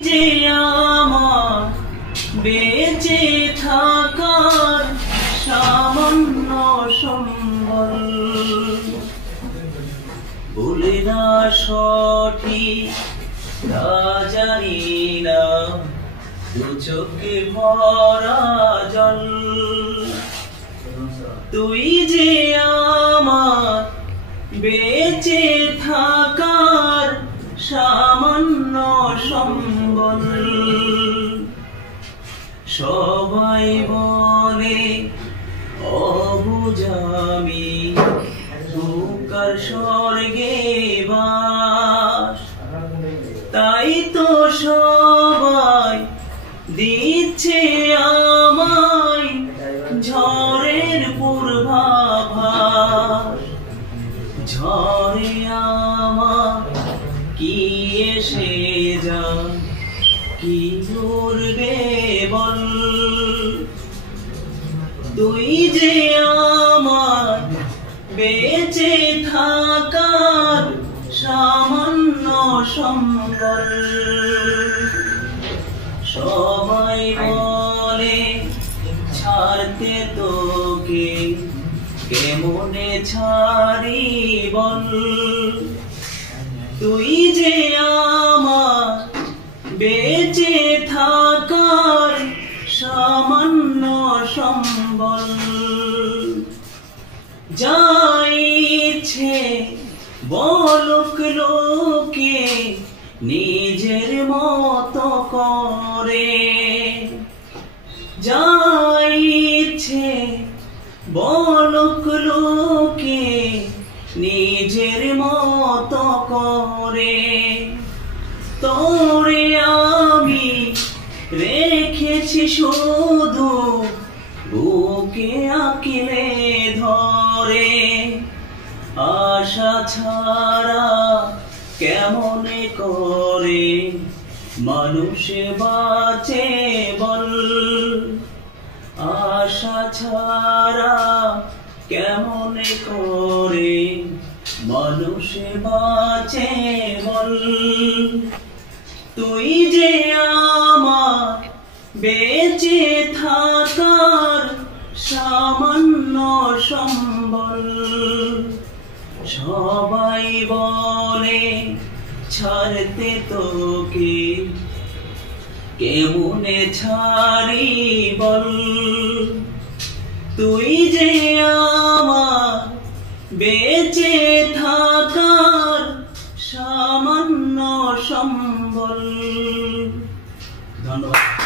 যে আমার বেঁচে থাকার সামান্য সম্বল, বলে না সঠিক তা জানি না, দু চোখে ভরা জল। তুই যে আমার বেঁচে থাকার সামান্য সম্বল। সবাই বলে অবুঝ আমি, বুকার স্বর্গে বাস, তাই তো সবাই দিচ্ছে আমায় ঝড়ের পূর্বাভাস। ঝড়ে আমার কি এসে যায়, কি করবে বল। তুই যে আমার বেঁচে থাকার সামান্য সম্বল। সবাই বলে ছাড়তে তোকে কেমনে ছাড়ি বল। তুই যে আমার বেঁচে থাকার সামান্য সম্বল। যা ইচ্ছে বলুক লোকে নিজের মতো করে, যা ইচ্ছে বলুক লোকে নিজের মতো করে। তোরে আমি রেখেছি শুধু বুকে আঁকলে ধরে। আশা ছাড়া কেমনে করে মানুষে বাঁচে বল। আশা ছাড়া কেমনে করে মানুষে বাঁচে বল। তুই যে আমার বেঁচে থাকার সামান্য সম্বল। সবাই বলে ছাড়তে তোকে কেমনে ছাড়ি বল। তুই যে আমার বেঁচে থাকার সামান্য সম্বল। ধন্যবাদ।